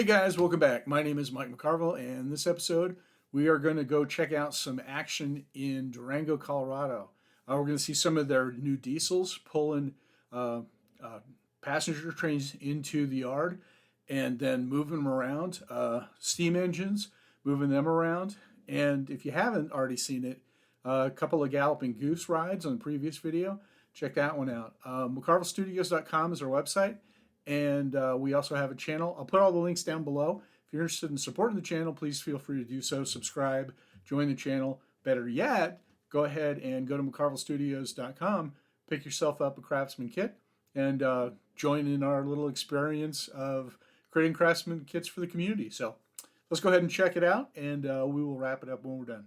Hey guys, welcome back. My name is Mike McCarville, and in this episode, we are going to go check out some action in Durango, Colorado. We're going to see some of their new diesels pulling uh, uh, passenger trains into the yard and then moving them around, steam engines, moving them around. And if you haven't already seen it, a couple of Galloping Goose rides on the previous video. Check that one out. McCarvillestudios.com is our website. And we also have a channel. I'll put all the links down below. If you're interested in supporting the channel, please feel free to do so. Subscribe, join the channel. Better yet, go ahead and go to McCarvillestudios.com, pick yourself up a Craftsman kit, and join in our little experience of creating Craftsman kits for the community. So let's go ahead and check it out, and we will wrap it up when we're done.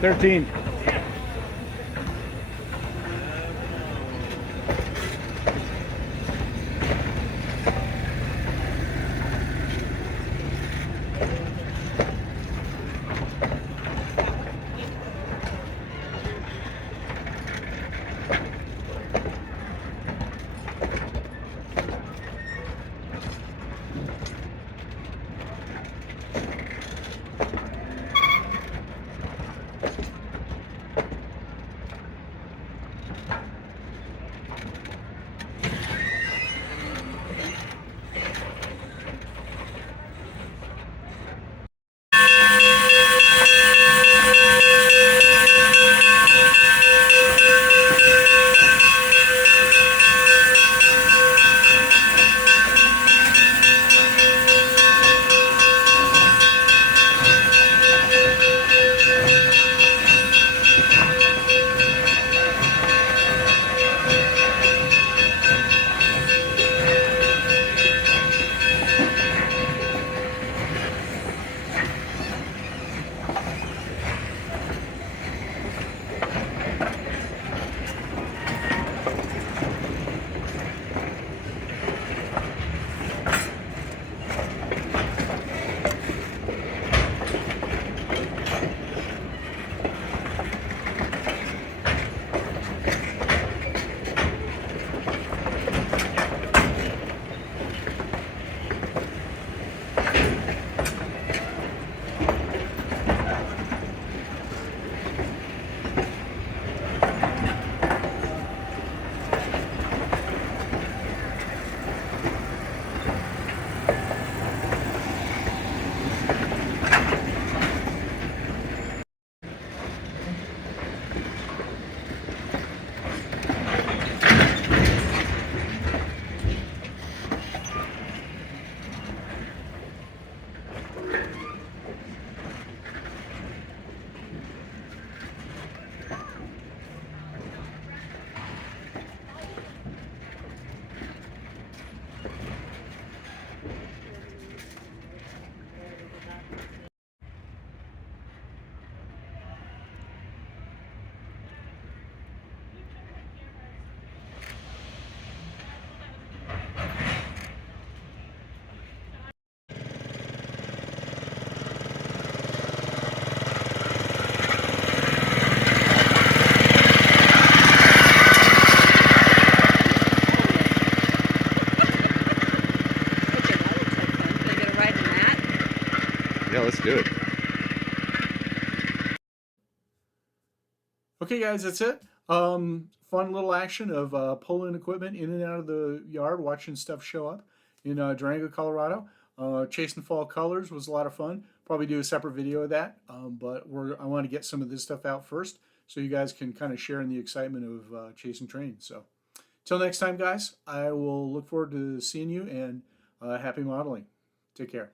13. Yeah, let's do it. Okay, guys, that's it. Fun little action of pulling equipment in and out of the yard, watching stuff show up in Durango, Colorado. Chasing fall colors was a lot of fun. Probably do a separate video of that, but I want to get some of this stuff out first so you guys can kind of share in the excitement of chasing trains. So, till next time, guys, I will look forward to seeing you and happy modeling. Take care.